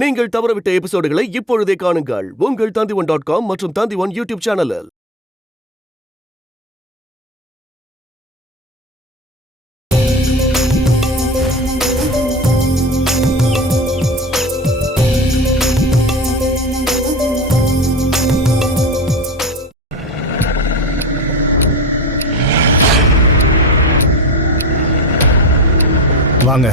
நீங்கள் தவறவிட்ட எபிசோடுகளை இப்பொழுதே காணுங்கள் உங்கள் Tandivan.com மற்றும் Tandivan யூடியூப் சேனலில். வாங்க.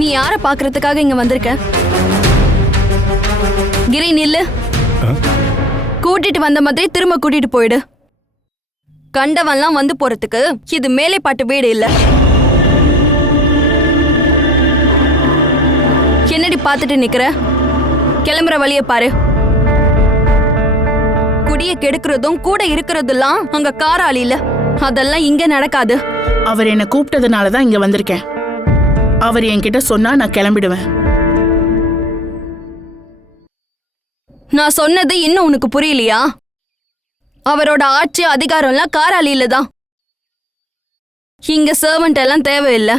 நீ யார பாக்குறதுக்காக இங்க வந்திருக்க? கிரி நில்லு. கூட்டிட்டு வந்த மாதிரி திரும்ப கூட்டிட்டு போயிடு. கண்டவன்லாம் வந்து போறதுக்கு இது மேலைப்பாட்டு வீடு இல்ல. என்னடி பாத்துட்டு நிக்கிற? கிளம்புற வழிய பாரு. குடிய கெடுக்கிறதும் கூட இருக்கிறதெல்லாம் அங்க காராளி இல்ல. அதெல்லாம் இங்க நடக்காது. அவர் என்ன கூப்பிட்டதுனாலதான் இங்க வந்திருக்கேன். அவர் என்கிட்ட சொன்னா நான் கிளம்பிடுவேன். நான் சொன்னது இன்னும் உனக்கு புரியலையா? அவரோட ஆட்சி அதிகாரம்லாம் காராளியில தான். இங்க சர்வன்ட் எல்லாம் தேவையில்லை.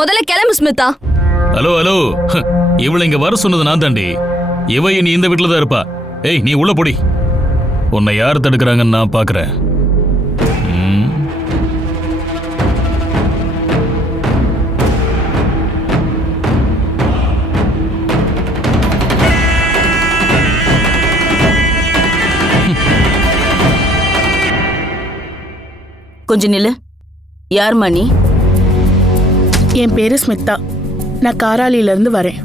முதல்ல கிளம்பு ஸ்மிதா. ஹலோ ஹலோ, இவளை இங்க வர சொன்னது நான் தாண்டி. இவ நீ இந்த வீட்டுல தான் இருப்பா. ஏய், நீ உள்ள போடி. உன்னை யார் தடுக்கிறாங்கன்னு நான் பாக்குறேன். கொஞ்சம் நில்லு. யார்மா நீ? என் பேரு ஸ்மிதா. நான் காராளியில இருந்து வரேன்.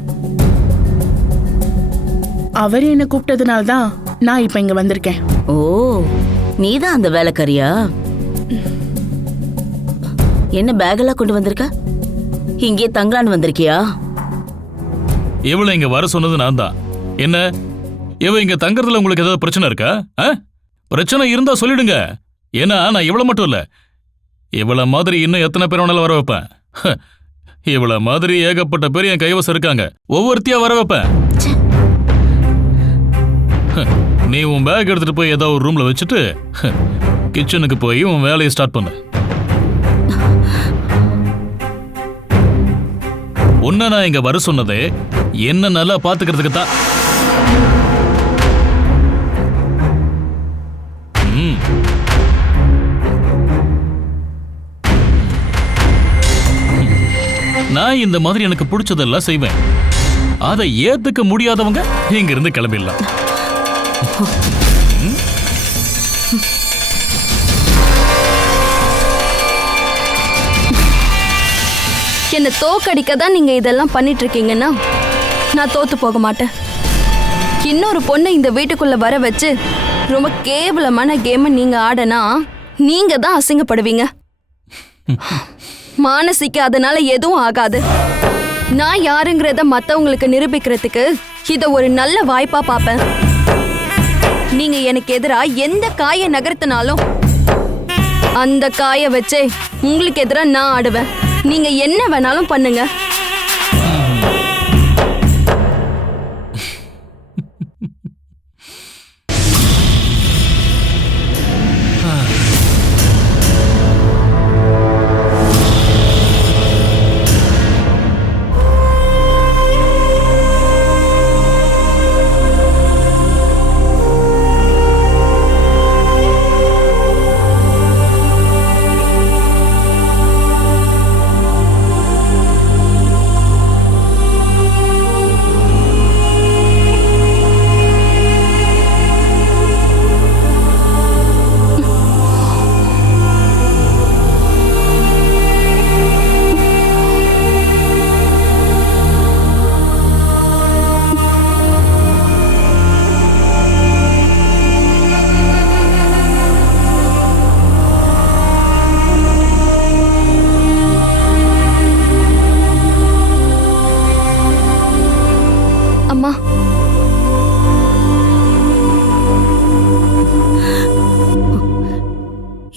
அவர் என்ன கூப்பிட்டதுனால்தான் நான் இப்ப இங்க வந்திருக்கேன். ஓ, நீதான் அந்த வேலைக்காரியா? என்ன பேக்கெல்லாம் கொண்டு வந்திருக்க? இங்கே தங்கலான்னு வந்திருக்கியா? இவளை இங்க வர சொன்னது நான் தான். என்ன, இவ இங்க தங்கறதுல உங்களுக்கு ஏதாவது பிரச்சனை இருக்கா? பிரச்சனை இருந்தா சொல்லிடுங்க. ஏன்னா நான் இவ்வளவு மட்டும் இல்ல, இவ்வளவு மாதிரி இன்னும் எத்தனை பேர் வேணாலும் வர வைப்பேன். இவ்வளவு மாதிரி ஏகப்பட்ட பேர் என் கைவசம் இருக்காங்க. ஒவ்வொருத்தியா வர வைப்பேன். நீ உன் பேக் எடுத்துட்டு போய் ஏதாவது ஒரு ரூம்ல வச்சுட்டு கிச்சனுக்கு போய் உன் வேலையை ஸ்டார்ட் பண்ணு. உன்னை நான் இங்க வர சொன்னதே என்ன நல்லா பாத்துக்கிறதுக்கு தான். நான் இந்த மாதிரி எனக்கு பிடிச்சதெல்லாம் செய்வேன். அதை ஏத்துக்க முடியாதவங்க இங்க இருந்து கிளம்பிடலாம். என்ன தோக்கடிக்க தான் நீங்க இதெல்லாம் பண்ணிட்டு இருக்கீங்கன்னா நான் தோத்து போக மாட்டேன். இன்னொரு பொண்ணு இந்த வீட்டுக்குள்ள வர வச்சு ரொம்ப கேவலமான கேமை நீங்க ஆடனா நீங்க தான் அசிங்கப்படுவீங்க. மானசிக்கு அதனால எதுவும் ஆகாது. நான் யாருங்கிறத மத்தவங்களுக்கு நிரூபிக்கிறதுக்கு இத ஒரு நல்ல வாய்ப்பா பாப்பேன். நீங்க எனக்கு எதிரா எந்த காய நகர்த்தினாலும் அந்த காய வச்சே உங்களுக்கு எதிரா நான் ஆடுவேன். நீங்க என்ன வேணாலும் பண்ணுங்க.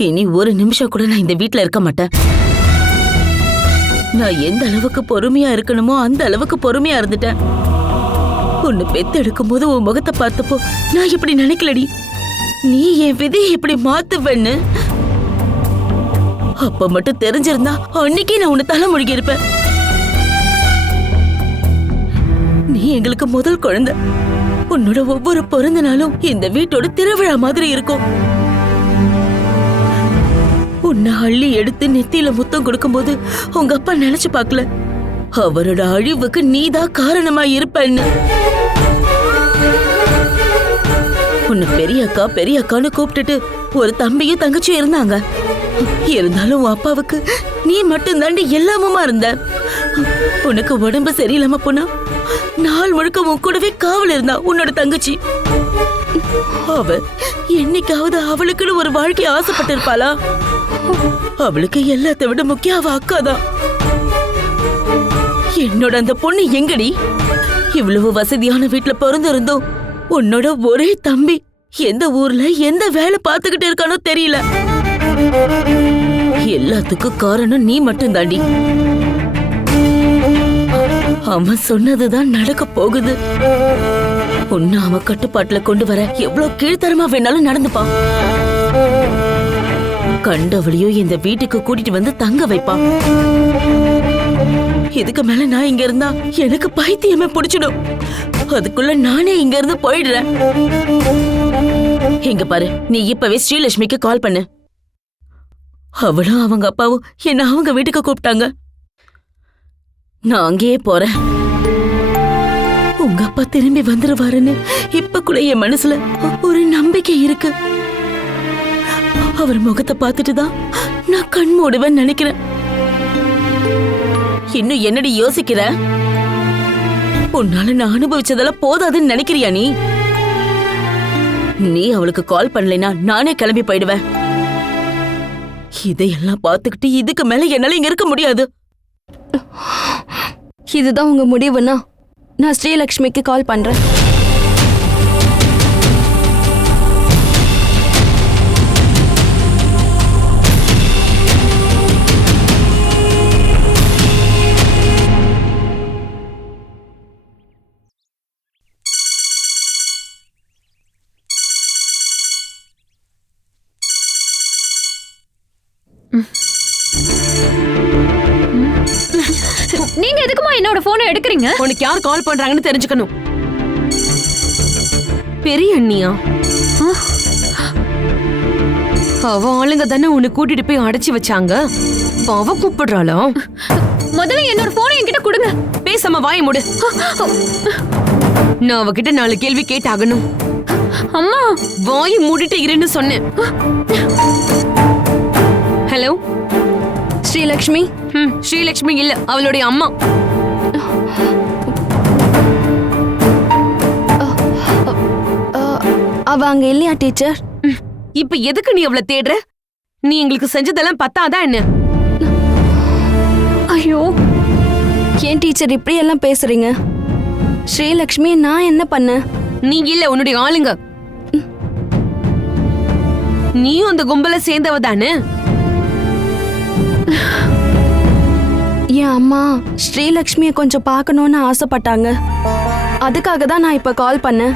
இனி ஒரு நிமிஷம் கூட நான் இந்த வீட்ல இருக்க மாட்டேன். நான் எந்த அளவுக்கு பொறுமையா இருக்கணுமோ அந்த அளவுக்கு பொறுமையா இருந்துட்டேன். உன்னை பெத்தெடுக்கும் போது உன் முகத்தை பார்த்தப்போ நான் இப்படி நினைக்கலடி. நீ என் விதையை இப்படி மாத்துவேன்னு அப்ப மட்டும் தெரிஞ்சிருந்தா அன்னைக்கே நான் உன்னை தலைமொழிகி இருப்பேன். நீ எங்களுக்கு முதல் குழந்தை. உன்னோட ஒவ்வொரு பிறந்த நாளும் இந்த வீட்டோட திருவிழா மாதிரி இருக்கும். உன்னை அள்ளி எடுத்து நெத்தியில முத்தம் கொடுக்கும்போது உங்க அப்பா நினைச்சு பார்க்கல அவரோட அழிவுக்கு நீதான் காரணமா இருப்பன்னு. உன்னை பெரிய அக்கான்னு கூப்பிட்டுட்டு ஒரு தம்பியும் தங்கச்சியும் இருந்தாங்க. இருந்தாலும் உன் அப்பாவுக்கு நீ மட்டும் தாண்டி எல்லாமுமா இருந்த. உனக்கு உடம்பு சரியில்லாம போனா நாள் முழுக்க உன் கூடவே காவல் இருந்தா உன்னோட தங்கச்சி. அவ என்னைக்காவது அவளுக்குன்னு ஒரு வாழ்க்கை ஆசைப்பட்டு இருப்பாளா? அவளுக்கு எல்லாத்தை விட முக்கியம் அவ அக்காதான். என்னோட அந்த பொண்ணு எங்கடி? இவ்வளவு வசதியான வீட்டுல பிறந்திருந்தோம் உன்னோட ஒரே தம்பி எந்த ஊர்ல எந்த வேலை பார்த்துக்கிட்டு இருக்கானோ தெரியல. எல்லாத்துக்கும் காரணம் நீ மட்டும் தாண்டி. அவன் சொன்னதுதான் நடக்க போகுது. உன்னை அவன் கட்டுப்பாட்டுல கொண்டு வர எவ்வளவு கீழ்த்தரமா வேணாலும் நடந்துப்பான். கண்டவளையும் இந்த வீட்டுக்கு கூட்டிட்டு வந்து தங்க வைப்பான். இதுக்கு மேல நான் இங்க இருந்தா எனக்கு பைத்தியமே பிடிச்சிடும். அதுக்குள்ள நானே இங்க இருந்து போயிடுறேன். எங்க பாரு, நீ இப்பவே ஸ்ரீலட்சுமிக்கு கால் பண்ணு. அவளும் அவங்க அப்பாவும் என்ன அவங்க வீட்டுக்கு கூப்பிட்டாங்க. நான் அங்கேயே போறேன். உங்க அப்பா திரும்பி வந்துருவாருன்னு இப்ப கூட என் மனசுல ஒரு நம்பிக்கை இருக்கு. அவர் முகத்தை பார்த்துட்டுதான் நான் கண் மூடுவேன் நினைக்கிறேன். இன்னும் என்னடி யோசிக்கிற? உன்னால நான் அனுபவிச்சதெல்லாம் போதாதுன்னு நினைக்கிறியா நீ? நீ அவளுக்கு கால் பண்ணலைன்னா நானே கிளம்பி போயிடுவேன். இதையெல்லாம் பார்த்துக்கிட்டு இதுக்கு மேல என்னால இங்க இருக்க முடியாது. இதுதான் உங்க முடிவுன்னா நான் ஸ்ரீலக்ஷ்மிக்கு கால் பண்றேன். நீங்க எதுக்குமா என்னோட போனை எடுக்கிறீங்க? உனக்கு யார் கால் பண்றாங்கன்னு தெரிஞ்சுக்கணும். பெரிய அண்ணியா? அவ ஆளுங்க தானே உன்னை கூட்டிட்டு போய் அடைச்சி வச்சாங்க. அவ கூப்பிடுறாளா? முதல்ல என்னோட போனை என்கிட்ட கொடுங்க. பேசாம வாய மூடு. நான் அவகிட்ட 4 கேள்வி கேட்டாகணும். அம்மா, வாயை மூடிட்டு இருன்னு சொன்னேன். ஹலோ, ஸ்ரீலக்ஷ்மி? ஸ்ரீலட்சுமி இல்ல, அவளுடைய அம்மா. அவ அங்க இல்லையா டீச்சர்? இப்ப எதுக்கு நீ அவளை தேடுற? நீ எங்களுக்கு செஞ்சதெல்லாம் பத்தாதா என்ன? ஐயோ, ஏன் டீச்சர் இப்படி எல்லாம் பேசுறீங்க? ஸ்ரீலக்ஷ்மி நான் என்ன பண்ண? நீ இல்ல, உன்னுடைய ஆளுங்க. நீயும் அந்த கும்பல சேர்ந்தவ தானே? என் அம்மா ஸ்ரீலக்ஷ்மியை கொஞ்சம் பார்க்கணும்னு ஆசைப்பட்டாங்க. அதுக்காக தான் நான் இப்ப கால் பண்ணேன்.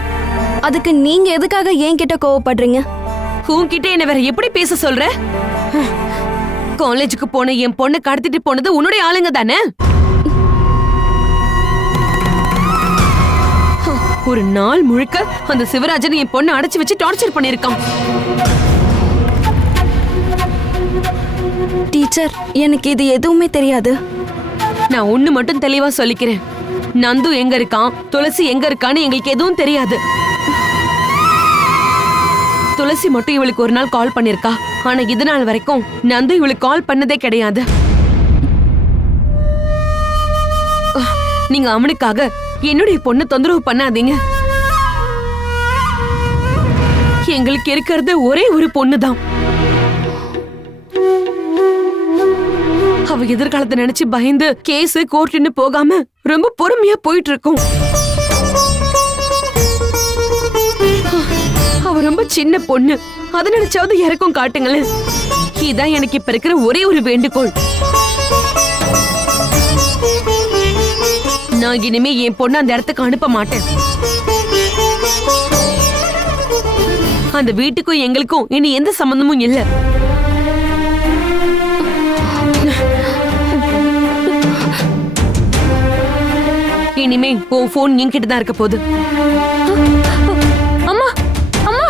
அதுக்கு நீங்க எதுக்காக என்கிட்ட கோவப்படுறீங்க? உன்கிட்ட என்ன வேற எப்படி பேச சொல்ற? காலேஜுக்கு போன என் பொண்ணு கடத்திட்டு போனது உன்னுடைய ஆளுங்க தானே? ஒரு நாள் முழுக்க அந்த சிவராஜன் என் பொண்ணை அடைச்சு வச்சு டார்ச்சர் பண்ணிருக்கான். டீச்சர், எனக்கு இது எதுவுமே தெரியாது. நான் ஒண்ணு மட்டும் தெளிவா சொல்லிக்கிறேன். நந்து எங்க இருக்கான், துளசி எங்க இருக்கான்னு எங்களுக்கு எதுவும் தெரியாது. துளசி மட்டும் இவளுக்கு ஒரு நாள் கால் பண்ணிருக்கா. ஆனா இது நாள் வரைக்கும் நந்து இவளுக்கு கால் பண்ணதே கிடையாது. நீங்க அவனுக்காக என்னுடைய பொண்ணு தொந்தரவு பண்ணாதீங்க. எங்களுக்கு இருக்கிறது ஒரே ஒரு பொண்ணுதான். அவ எதிர்காலத்தை நினைச்சு பயந்து கேஸ் கோர்ட்டுன்னு போகாம ரொம்ப பொறுமையா போயிட்டு இருக்கோம். அவ ரொம்ப சின்ன பொண்ணு, அதை நினைச்சாவது இறக்கம் காட்டுங்களேன். இதான் எனக்கு இப்ப இருக்கிற ஒரே ஒரு வேண்டுகோள். நான் இனிமே என் பொண்ணு அந்த இடத்துக்கு அனுப்ப மாட்டேன். அந்த வீட்டுக்கும் எங்களுக்கும் இனி எந்த சம்பந்தமும் இல்ல. இனிமே உன் போன் என்கிட்ட தான் இருக்க போகுது. அம்மா அம்மா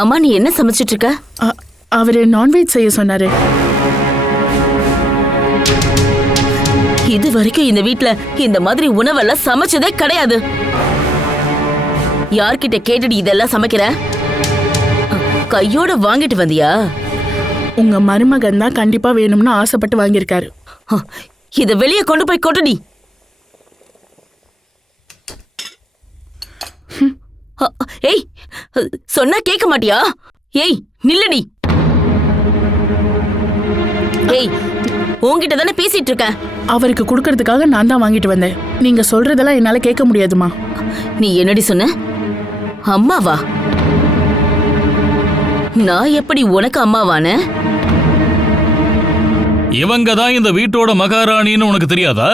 அம்மா, நீ என்ன சமைச்சிட்டு இருக்க? அவரு நான்வெஜ் செய்ய சொன்னாரு. இது வரைக்கும் இந்த வீட்ல இந்த மாதிரி உணவெல்லாம் சமைச்சதே கிடையாது. யார்கிட்ட கேட்டுடி இதெல்லாம் சமைக்கிற? கையோட வாங்கிட்டு வந்தியா? உங்க மருமகன் தான் கண்டிப்பா வேணும்னு ஆசைப்பட்டு வாங்கியிருக்காரு. இத வெளியே கொண்டு போய் கொட்டுடி. ஏய், சொன்னா கேட்க மாட்டியா? ஏய், நில்லடி. ஏய், உன்கிட்ட தானே பேசிட்டு இருக்கேன். அவருக்கு கொடுக்கறதுக்காக நான் தான் வாங்கிட்டு வந்தேன். நீங்க சொல்றதெல்லாம் என்னால கேட்க முடியாதுமா. நீ என்னடி சொன்ன? அம்மாவா? நான் எப்படி உனக்கு அம்மாவான? இவங்க தான் இந்த வீட்டோட மகாராணின்னு உனக்கு தெரியாதா?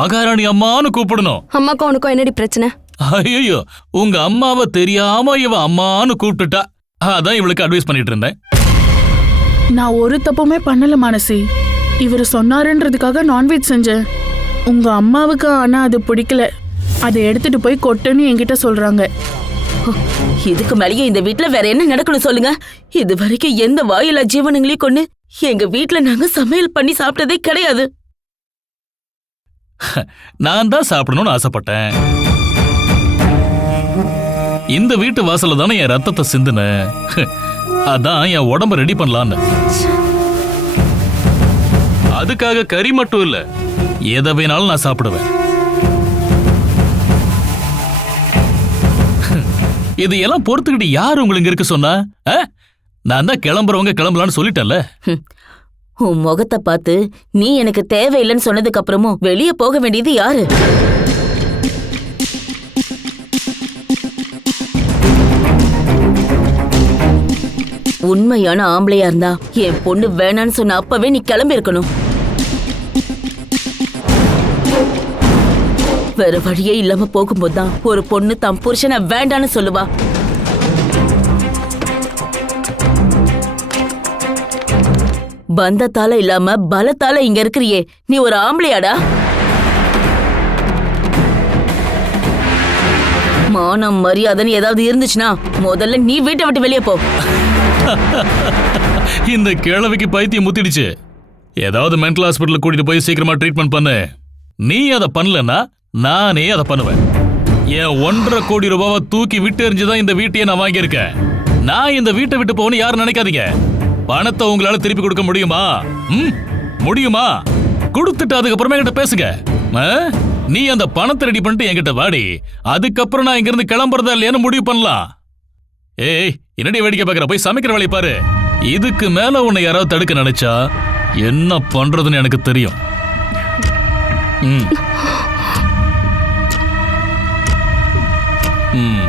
மகாராணி அம்மான்னு கூப்பிடணும். அம்மாக்கும் உனக்கும் என்னடி பிரச்சனை? ஐயோ, உங்க அம்மாவை தெரியாம இவ அம்மான்னு கூப்பிட்டுட்டா. அதான் இவளுக்கு அட்வைஸ் பண்ணிட்டு இருந்தேன். நான் ஒரு தப்புமே பண்ணல மானசி. இவர் சொன்னாருன்றதுக்காக நான்வெஜ் செஞ்சேன். உங்க அம்மாவுக்கு ஆனா அது பிடிக்கல. அதை எடுத்துட்டு போய் கொட்டுன்னு என்கிட்ட சொல்றாங்க. இதுக்கு மேலேயும் இந்த வீட்ல வேற என்ன நடக்கணும் சொல்லுங்க? இது வரைக்கும் எந்த வாயிலா ஜீவனங்களையும் கொண்டு எங்க வீட்ல நாங்க சமையல் பண்ணி சாப்பிட்டதே கிடையாது. நான் தான் சாப்பிடணும்னு ஆசைப்பட்டேன். இந்த வீட்டு வாசல்ல தானே என் ரத்தத்தை சிந்துன. அதான் என் உடம்ப ரெடி பண்ணலான்னு. அதுக்காக கறி மட்டும் இல்ல, எதை வேணாலும் நான் சாப்பிடுவேன். இதையெல்லாம் பொறுத்துக்கிட்டு யார் உங்களுக்கு இருக்க சொன்னா? நான் தான் கிளம்புறவங்க கிளம்பலான்னு சொல்லிட்டேன்ல. உன் முகத்தை பார்த்து நீ எனக்கு தேவையில்லைன்னு சொன்னதுக்கு அப்புறமும் வெளியே போக வேண்டியது யாரு? உண்மையான ஆம்பளையா இருந்தா என் பொண்ணு வேணான்னு சொன்ன அப்பவே நீ கிளம்பி இருக்கணும். வேற வழியே இல்லாம போகும்போதுதான் ஒரு பொண்ணு தம் புருஷனை வேண்டான்னு சொல்லுவா. பந்தத்தால இல்லாம பலத்தால இங்க இருக்கிறியே, நீ ஒரு ஆம்பளையாடா? மானம் மரியாதைன்னு ஏதாவது இருந்துச்சுன்னா முதல்ல நீ வீட்டை விட்டு வெளியே போ. இந்த கிழவிக்கு பைத்தியம் முத்திடுச்சு. ஏதாவது மென்டல் ஹாஸ்பிட்டல் கூட்டிட்டு போய் சீக்கிரமா ட்ரீட்மெண்ட் பண்ணு. நீ அதை பண்ணலன்னா நானே அதை பண்ணுவேன். என் 1.5 கோடி ரூபாவை தூக்கி விட்டு எறிஞ்சுதான் இந்த வீட்டையே நான் வாங்கியிருக்கேன். நான் இந்த வீட்டை விட்டு போகணும் யாரும் நினைக்காதீங்க. பணத்தை உங்களால திருப்பி கொடுக்க முடியுமா? முடியுமா? கொடுத்துட்டு அதுக்கப்புறமே என்கிட்ட பேசுங்க. நீ அந்த பணத்தை ரெடி பண்ணிட்டு என்கிட்ட வாடி. அதுக்கப்புறம் நான் இங்கிருந்து கிளம்புறதா இல்லையான்னு முடிவு பண்ணலாம். ஏய், என்னடி வேடிக்கை பார்க்கற? போய் சமைக்கிற வேலையை பாரு. இதுக்கு மேல உன்னை யாராவது தடுக்க நினைச்சா என்ன பண்றதுன்னு எனக்கு தெரியும். ம் ம்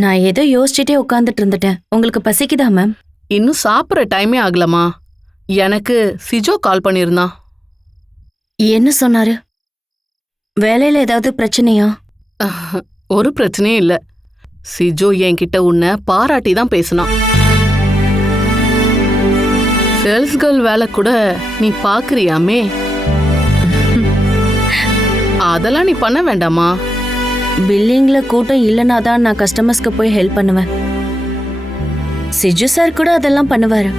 நான் ஏதோ யோசிச்சுட்டே உட்காந்துட்டு இருந்துட்டேன். உங்களுக்கு பசிக்குதா மேம்? இன்னும் சாப்பிட்ற டைமே ஆகலமா. எனக்கு சிஜோ கால் பண்ணியிருந்தான். என்ன சொன்னாரு? வேலையில ஏதாவது பிரச்சனையா? ஒரு பிரச்சனையும் இல்ல. சிஜோ என்கிட்ட உன்னை பாராட்டி தான் பேசினான். சேல்ஸ் கேர்ள் வேலை கூட நீ பாக்குறியாமே, அதெல்லாம் நீ பண்ண வேண்டாமா? பில்லிங்ல கூட்டம் இல்லைனா தான் நான் கஸ்டமர்ஸ்க்கு போய் ஹெல்ப் பண்ணுவேன். சிஜு சார் கூட அதெல்லாம் பண்ணுவாரு.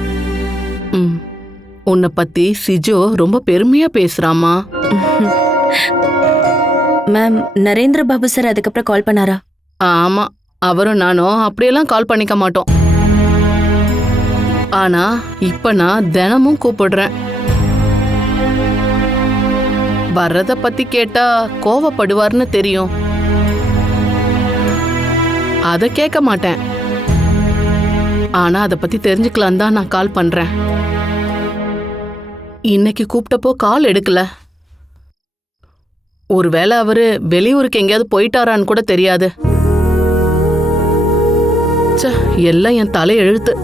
உன்னை பத்தி சிஜோ ரொம்ப பெருமையா பேசுறாமா. மேம், நரேந்திர பாபு சார் அதுக்கப்புறம் கால் பண்ணாரா? ஆமா, அவரும் நானும் அப்படியெல்லாம் கால் பண்ணிக்க மாட்டோம். ஆனா இப்ப நான் தினமும் கூப்பிடுறேன். வர்றத பத்தி கேட்டா கோவப்படுவார்னு தெரியும். அத கேட்க மாட்டேன். ஆனா அத பத்தி தெரிஞ்சுக்கலாம் தான் நான் கால் பண்றேன். இன்னைக்கு கூப்பிட்டப்போ கால் எடுக்கல. ஒருவேளை அவரு வெளியூருக்கு எங்கேயாவது போயிட்டாரான்னு கூட தெரியாது. எல்லாம் என் தலை எழுத்து.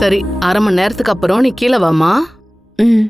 சரி, அரை மணி நேரத்துக்கு அப்புறம் நீ கீழே வாமா. ம்.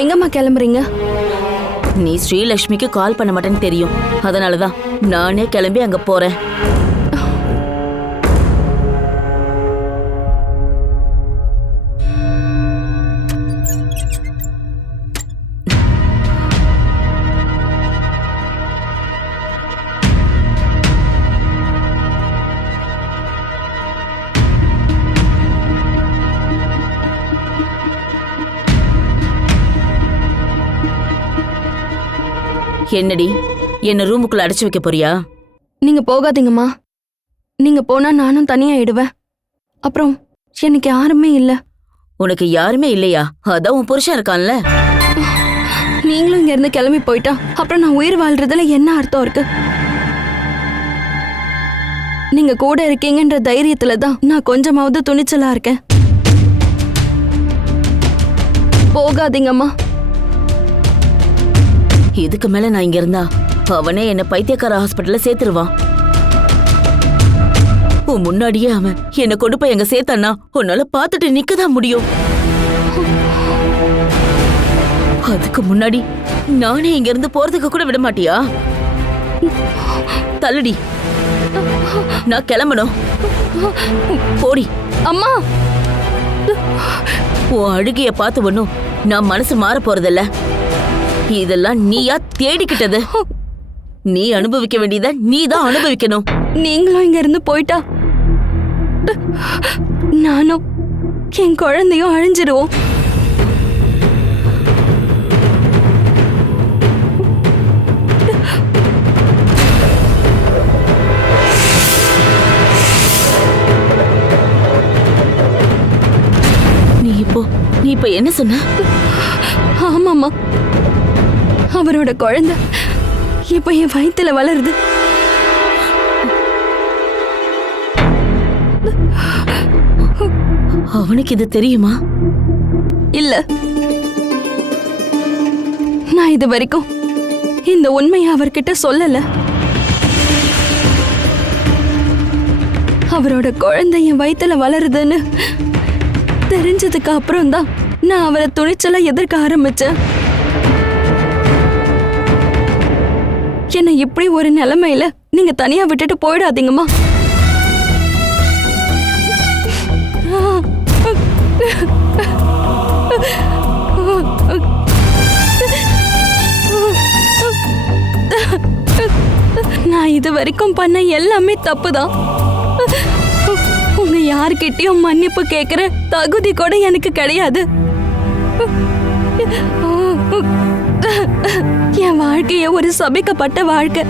எங்கம்மா கிளம்புறீங்க? நீ ஸ்ரீலக்ஷ்மிக்கு கால் பண்ண மாட்டேன்னு தெரியும். அதனாலதான் நானே கிளம்பி அங்க போறேன். என்னடி, என்ன ரூமுக்குள்ள அடைச்சு வைக்க போறியா? நீங்க போகாதீங்கம்மா. நீங்க போனா நானும் தனியாயிடுவேன். அப்புறம் எனக்கு யாருமே இல்ல. உனக்கு யாருமே இல்லையா? அதான் உன் புருஷன் இருக்கான்ல. நீங்களும் இங்க இருந்து கிளம்பி போயிட்டா அப்புறம் நான் உயிர் வாழ்றதுல என்ன அர்த்தம் இருக்கு? நீங்க கூட இருக்கீங்கன்ற தைரியத்துல தான் நான் கொஞ்சமாவது துணிச்சலா இருக்கேன். போகாதீங்கம்மா. இதுக்கு மேல நான் இங்க இருந்தா அவனே என்ன பைத்தியக்கார ஹாஸ்பிட்டல்ல சேர்த்துருவான். உன் முன்னாடியே அவன் என்ன கொண்டு போய் எங்க சேர்த்தான்னா உன்னால பாத்துட்டு நிக்கதான் முடியும். அதுக்கு முன்னாடி நானே இங்க இருந்து போறதுக்கு கூட விட மாட்டியா? தள்ளுடி, நான் கிளம்பணும். போடி. அம்மா, உன் அழுகைய பார்த்து ஒண்ணும் நான் மனசு மாற போறதில்ல. இதெல்லாம் நீயா தேடிக்கிட்டது. நீ அனுபவிக்க வேண்டியத நீ தான் அனுபவிக்கணும். நீங்களும் இங்க இருந்து போயிட்டா நானும் என் குழந்தையும் அழிஞ்சிருவோம். நீ இப்ப என்ன சொன்ன? ஆமாமா, அவரோட குழந்தை இப்ப என் வயித்துல வளருது. அவனுக்கு இது தெரியுமா? இல்ல, நான் இது வரைக்கும் இந்த உண்மையை அவர்கிட்ட சொல்லல. அவரோட குழந்தை என் வயித்துல வளருதுன்னு தெரிஞ்சதுக்கு அப்புறம் தான் நான் அவரை துணிச்சலா எதிர்க்க ஆரம்பிச்சேன். என்னை இப்படி ஒரு நிலைமையில நீங்க தனியா விட்டுட்டு போயிடாதீங்கம்மா. நான் இது வரைக்கும் பண்ண எல்லாமே தப்புதான். உங்க யார்கிட்டயும் மன்னிப்பு கேட்கிற தகுதி கூட எனக்கு கிடையாது. என் வாழ்க்கைய ஒரு சபிக்கப்பட்ட வாழ்க்கை.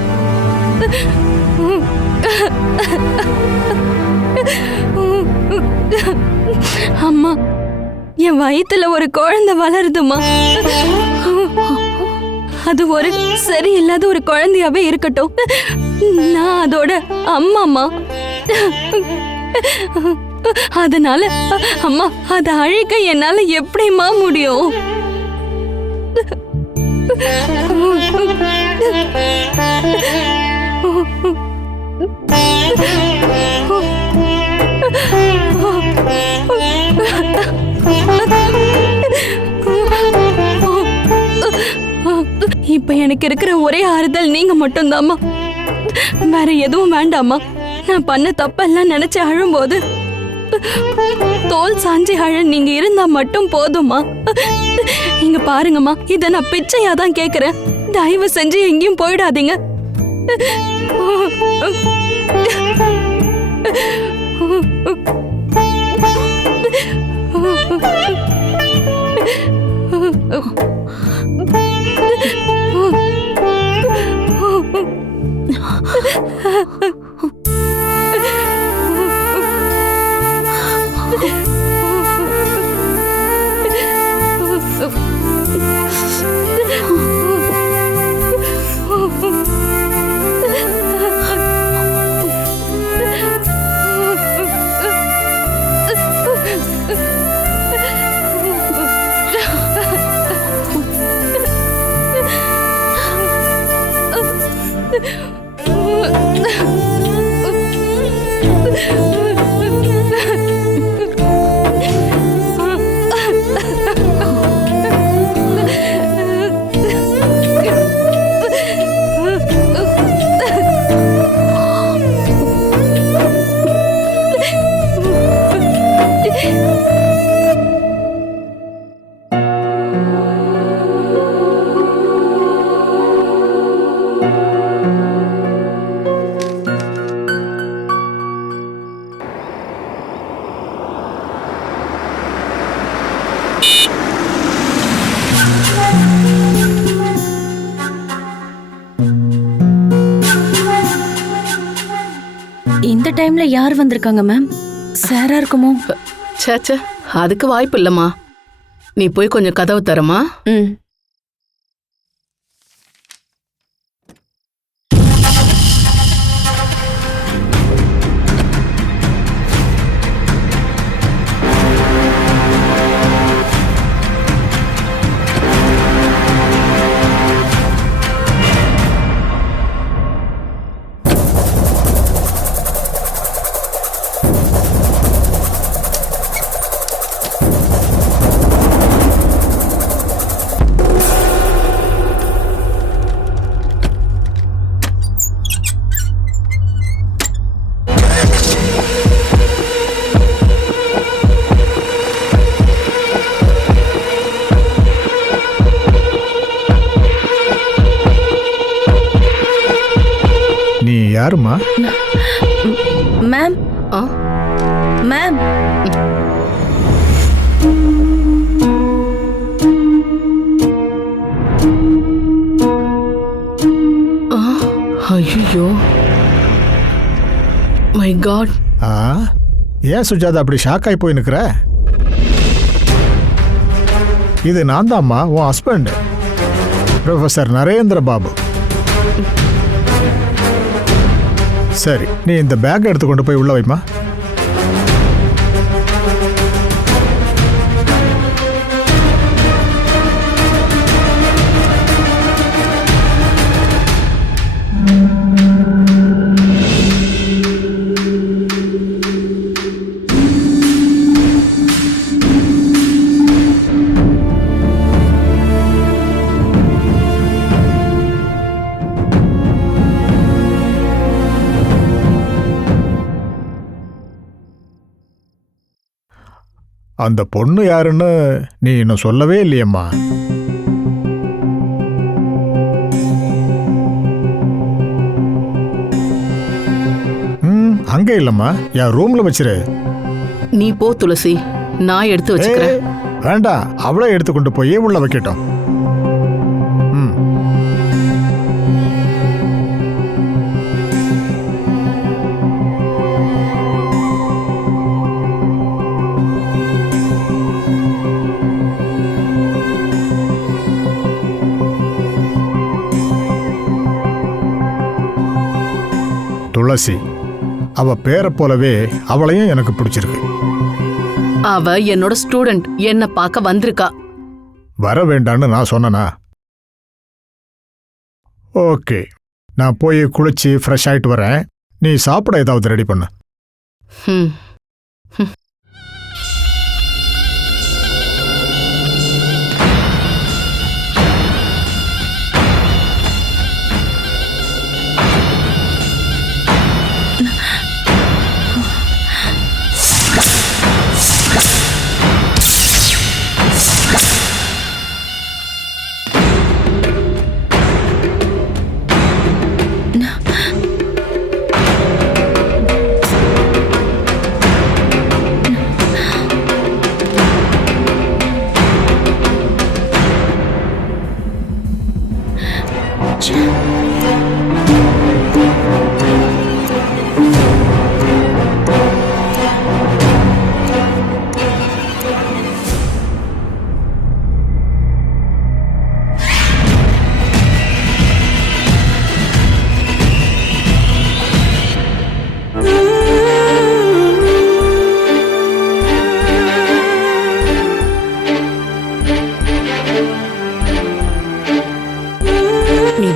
அம்மா, என் வயித்துல ஒரு குழந்தை வளருதுமா. அது ஒரு சரியில்லாத ஒரு குழந்தையாவே இருக்கட்டும். நான் அதோட அம்மாமா. அதனால அம்மா, அதை அழிக்க என்னால எப்படிமா முடியும்? இப்ப எனக்கு இருக்கிற ஒரே ஆறுதல் நீங்க மட்டும்தாம்மா. வேற எதுவும் வேண்டாமா. நான் பண்ண தப்பெல்லாம் நினைச்சு அழும்போது தோல் சாஞ்சி அழ நீங்க இருந்தா மட்டும் போதுமா. இங்க பாருங்கம்மா, இத நான் பிச்சையா தான் கேக்குறேன். தயவு செஞ்சு எங்கேயும் போயிடாதீங்க. இந்த டைம்ல யார் வந்திருக்காங்க மேம்? சாரா இருக்குமோ? சேச்சே, அதுக்கு வாய்ப்பு இல்லம்மா. நீ போய் கொஞ்சம் கதவு தரமா? ம். நீ யாருமா? மேம், மேம், ஐயோ, மை காட். ஏன் சுஜாதா அப்படி ஷாக் ஆகி போய் நிற்கிற? இது நான் தான்மா, உன் ஹஸ்பண்ட் ப்ரொஃபசர் நரேந்திர பாபு. சரி, நீ இந்த பேக் எடுத்து கொண்டு போய் உள்ள வைமா. அந்த பொண்ணு யாருன்னு நீ இன்னும் சொல்லவே இல்லையம்மா. அங்கே இல்லம்மா, என் ரூம்ல வச்சிரு. நீ போ துளசி, நான் எடுத்து வச்சுக்கிறேன். வேண்டாம், அவளே எடுத்து கொண்டு போய் உள்ள வைக்கட்டும். துளசி, அவ பேரை போலவே அவளையும் எனக்கு பிடிச்சிருக்கு. அவ என்னோட ஸ்டூடெண்ட், என்ன பார்க்க வந்திருக்கா. வர வேண்டான்னு நான் சொன்னனா? ஓகே, நான் போய் குளிச்சு ஃப்ரெஷ் ஆயிட்டு வரேன். நீ சாப்பிட ஏதாவது ரெடி பண்ணு. ம்.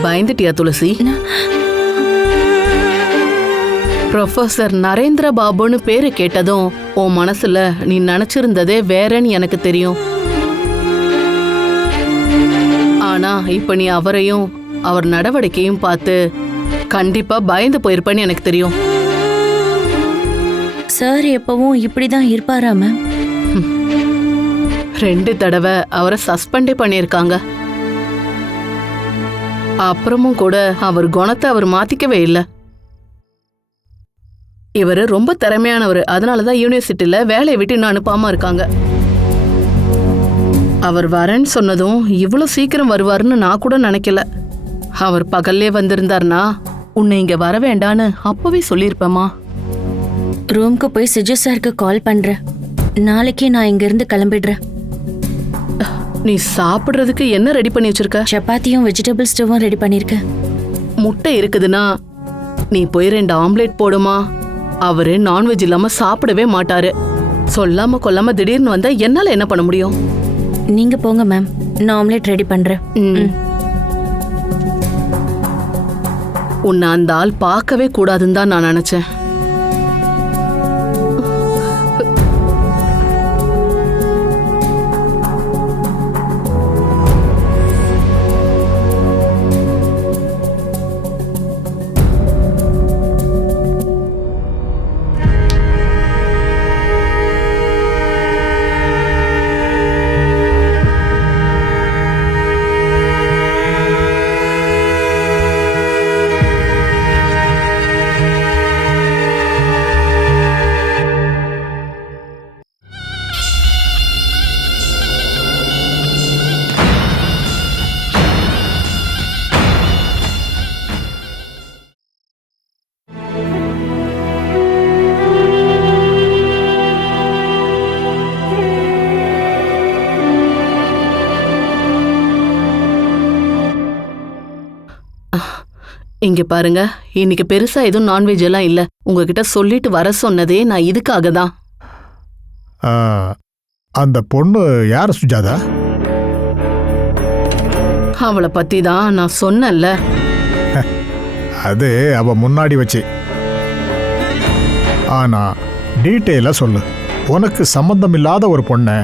பயந்துட்டியா துளசி? ப்ரொஃபசர் நரேந்திர பாபுன்னு பேரு கேட்டதும் உன் மனசுல நீ நினைச்சிருந்ததே வேறன்னு எனக்கு தெரியும். ஆனா இப்ப நீ அவரையும் அவர் நடவடிக்கையும் பார்த்து கண்டிப்பா பயந்து போயிருப்பேன்னு எனக்கு தெரியும். சார் எப்பவும் இப்படிதான் இருப்பாரா மேம்? 2 தடவை அவரை சஸ்பெண்டே பண்ணியிருக்காங்க. அப்புறமும் கூட அவர் குணத்தை அவர் மாத்திக்கவே இல்லை. இவரு ரொம்ப திறமையானவர், அதனாலதான் யூனிவர்சிட்டியில வேலையை விட்டு இன்னும் அனுப்பாம இருக்காங்க. அவர் வரேன்னு சொன்னதும் இவ்வளவு சீக்கிரம் வருவாருன்னு நான் கூட நினைக்கல. அவர் பகல்லே வந்திருந்தார்னா உன்னை இங்க வர வேண்டான்னு அப்பவே சொல்லியிருப்பேமா. ரூம்க்கு போய் சிஜு சாருக்கு கால் பண்றேன். நாளைக்கு நான் இங்க இருந்து கிளம்பிடுறேன். நீ சாப்பிடுறதுக்கு என்ன ரெடி பண்ணி வச்சிருக்க? சப்பாத்தியும் வெஜிடபிள் ஸ்டூவும் ரெடி பண்ணிருக்கேன். முட்டை இருக்குதுன்னா நீ போய் 2 ஆம்லேட் போடுமா. அவரு நான்வெஜ் இல்லாம சாப்பிடவே மாட்டாரு. சொல்லாம கொல்லாம திடீர்னு வந்தா என்னால என்ன பண்ண முடியும்? நீங்க போங்க மேம், நான் ஆம்லேட் ரெடி பண்றேன். உன்னை அந்த ஆள் பார்க்கவே கூடாதுன்னு தான் நான் நினைச்சேன். இங்க பாருங்க, இன்னைக்கு பெருசா எதுவும் நான்வெஜ் எல்லாம் இல்ல. உங்ககிட்ட சொல்லிட்டு வர சொன்னதே நான் இதுக்காக தான். ஆ, அந்த பொண்ணு யார் சுஜாதா? அவளை பத்தி தான் நான் சொன்னேன்ல. அது அவ முன்னாடி வச்சு. ஆனா டீட்டெயிலா சொல்லு. உனக்கு சம்பந்தம் இல்லாத ஒரு பொண்ணை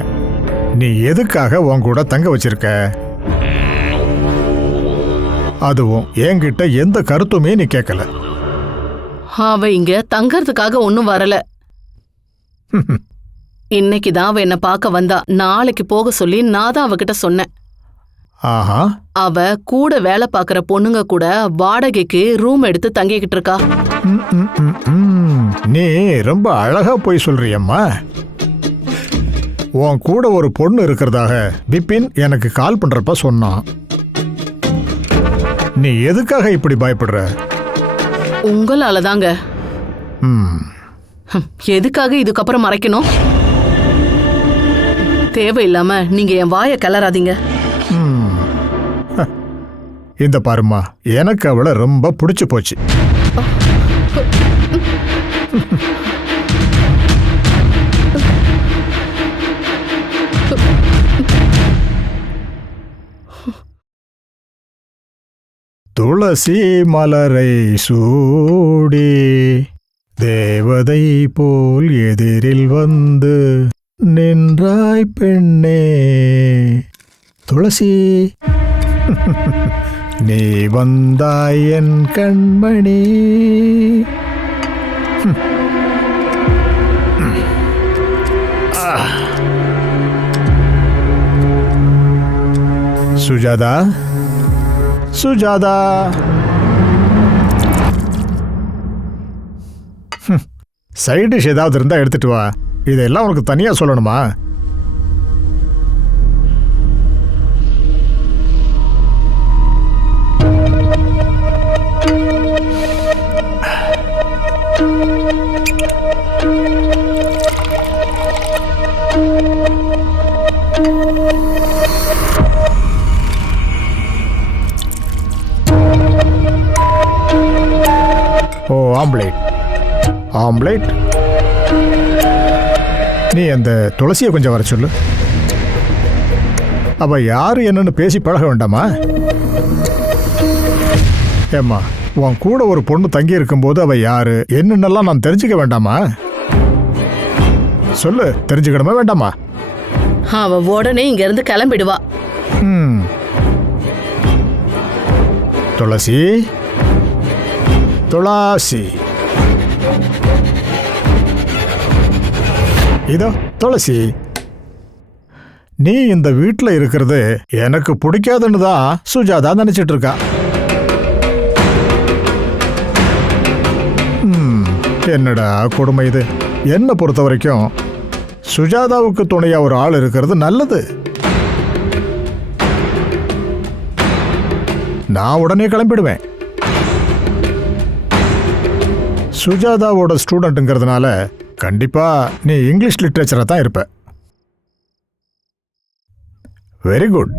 நீ எதுக்காக உன் கூட தங்க வச்சிருக்க? அதுவும் என்கிட்ட எந்த கருத்துமே நீ கேட்கல. அவ இங்க தங்கறதுக்காக ஒன்னும் வரல. இன்னைக்கு தான் அவ என்ன பார்க்க வந்தா. நாளைக்கு போக சொல்லி நான் தான் அவகிட்ட சொன்னேன். ஆஹா, அவ கூட வேலை பார்க்கற பொண்ணுங்க கூட வாடகைக்கு ரூம் எடுத்து தங்கிக்கிட்டு இருக்கா. ம், ம், ம், ம். நீ ரொம்ப அழகா போய் சொல்றியம்மா. உன் கூட ஒரு பொண்ணு இருக்கிறதாக பிபின் எனக்கு கால் பண்றப்ப சொன்னான். நீ எதுக்காக இப்படி பயப்படுற? உங்களால தாங்க. ம், எதுக்காக இதுக்கப்புறம் மறைக்கணும்? தேவையில்லாம நீங்க என் வாயை கிளறாதீங்க. ம். இந்த பாருமா, எனக்கு அவளை ரொம்ப பிடிச்சு போச்சு. துளசி மலரை சூடி தேவதை போல் எதிரில் வந்து நின்றாய் பெண்ணே. துளசி, நீ வந்தாய் என் கண்மணி. சுஜாதா, சுஜாதா. சைட் டிஷ் ஏதாவது இருந்தா எடுத்துட்டு வா. இதெல்லாம் உனக்கு தனியா சொல்லணுமா? ஓ, ஆம்லேட். ஆம்லேட். நீ அந்த துளசியை கொஞ்சம் வர சொல்லு. அவ யாரு என்னன்னு பேசி பழக வேண்டாமா? ஏம்மா, உன் கூட ஒரு பொண்ணு தங்கி இருக்கும்போது அவ யாரு என்னன்னெல்லாம் நான் தெரிஞ்சுக்க வேண்டாமா? சொல்லு, தெரிஞ்சுக்கணுமா வேண்டாமா? அவ உடனே இங்க இருந்து கிளம்பிடுவா. ம். துளசி, துளசி. இதோ துளசி, நீ இந்த வீட்டில் இருக்கிறது எனக்கு பிடிக்காதுன்னு தான் சுஜாதா நினைச்சிட்டு இருக்கா. என்னடா கொடுமை இது. என்னை பொறுத்த வரைக்கும் சுஜாதாவுக்கு துணையா ஒரு ஆள் இருக்கிறது நல்லது. நான் உடனே கிளம்பிடுவேன். சுஜாதாவோட ஸ்டூடெண்ட்டுங்கிறதுனால கண்டிப்பா நீ இங்கிலீஷ் லிட்ரேச்சரா தான் இருப்ப. Very good.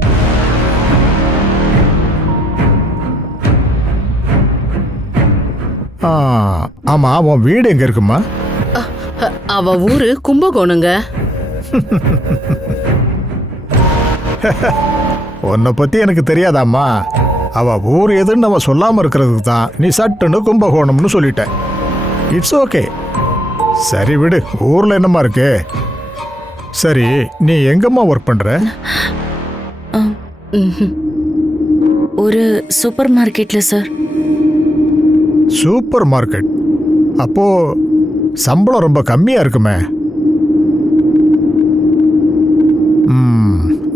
ஆமா, உன் வீடு எங்க இருக்குமா? அவ ஊரு கும்பகோணங்க. உன்னை பத்தி எனக்கு தெரியாதாம்மா. அவ ஊர் எதுன்னு அவ சொல்லாம இருக்கிறதுக்கு தான் நீ சட்டுன்னு கும்பகோணம்னு சொல்லிட்ட. It's okay. சரி விடு, ஊர்ல என்னம்மா இருக்கு. சரி, நீ எங்கம்மா ஒர்க் பண்ற? ஒரு சூப்பர் மார்க்கெட்ல சார். Super market? அப்போ சம்பளம் ரொம்ப கம்மியா இருக்குமே.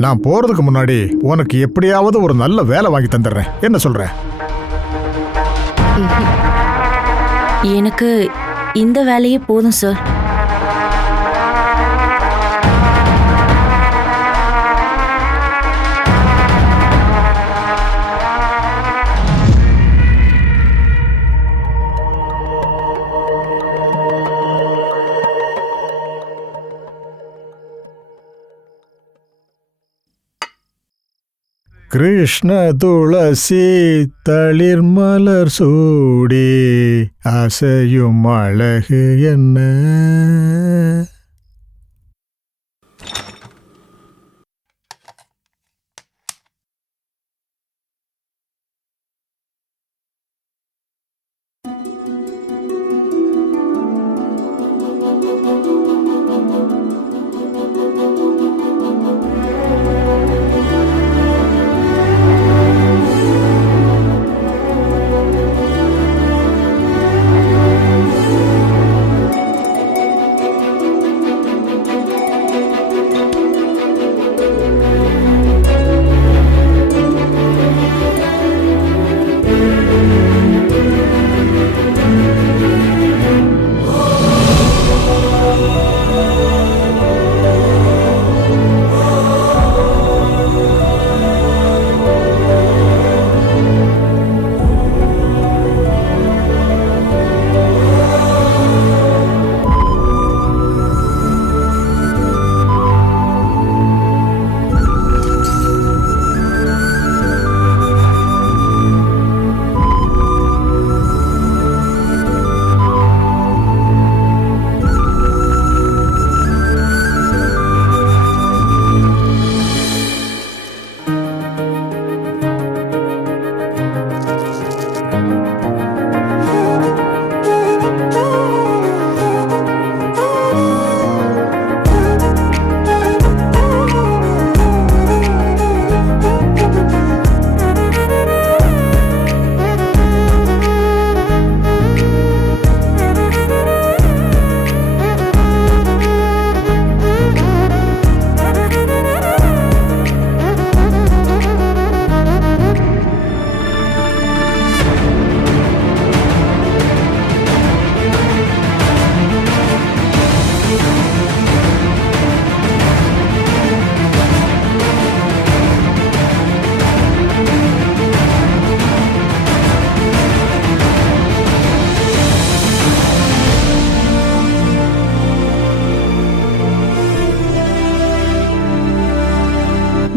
நான் போறதுக்கு முன்னாடி உனக்கு எப்படியாவது ஒரு நல்ல வேலை வாங்கி தந்துடுறேன். என்ன சொல்ற? எனக்கு இந்த வேலையே போதும் சார். கிருஷ்ண துளசி தளிர் மலர் சூடி அசையும் அழகு என்ன.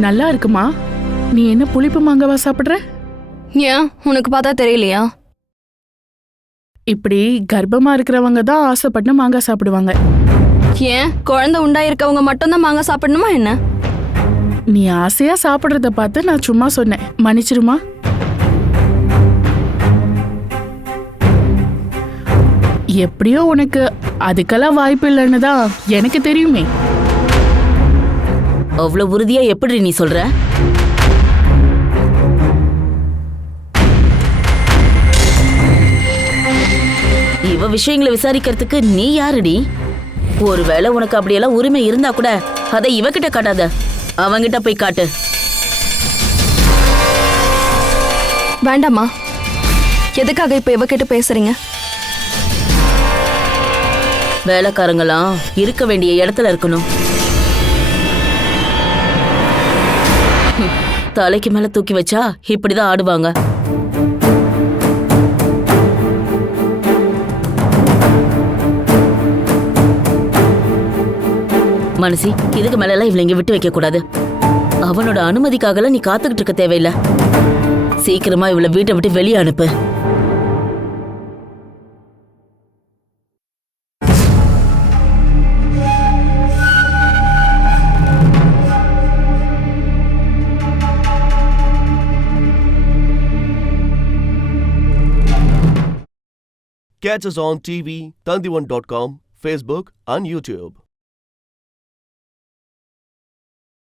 நல்லா இருக்குமா? நீ என்ன புளிப்பு மாங்காவா சாப்பிடுற? ஏன் உனக்கு பார்த்தா தெரியலையா? இப்படி கர்ப்பமா இருக்கிறவங்க தான் ஆசைப்பட்டு மாங்காய் சாப்பிடுவாங்க. ஏன் குழந்தை உண்டாயிருக்கவங்க மட்டும்தான் மாங்காய் சாப்பிடணுமா என்ன? நீ ஆசையா சாப்பிடுறத பார்த்து நான் சும்மா சொன்னேன், மன்னிச்சிருமா? எப்படியோ உனக்கு அதுக்கெல்லாம் வாய்ப்பு இல்லைன்னு தான் எனக்கு தெரியுமே. அவ்வளவு உறுதியா எப்படி நீ சொல்ற? இவ விஷயங்களை விசாரிக்கிறதுக்கு நீ யாருடி? ஒருவேளை உனக்கு அப்படியெல்லாம் உரிமை இருந்தா கூட அதை இவகிட்ட காட்டாத, அவங்கிட்ட போய் காட்டு. வேண்டாமா, எதுக்காக இப்ப இவகிட்ட பேசுறீங்க? வேலைக்காரங்களாம் இருக்க வேண்டிய இடத்துல இருக்கணும். தலைக்கு மேல தூக்கி வச்சா இப்படிதான் ஆடுவாங்க. மனசி, இதுக்கு மேல எல்லாம் இவளை இங்க விட்டு வைக்க கூடாது. அவனோட அனுமதிக்காக நீ காத்துக்கிட்டு இருக்க தேவையில்லை. சீக்கிரமா இவளை வீட்டை விட்டு வெளியே அனுப்பு. Catch us on TV, Tandivan.com, Facebook and YouTube.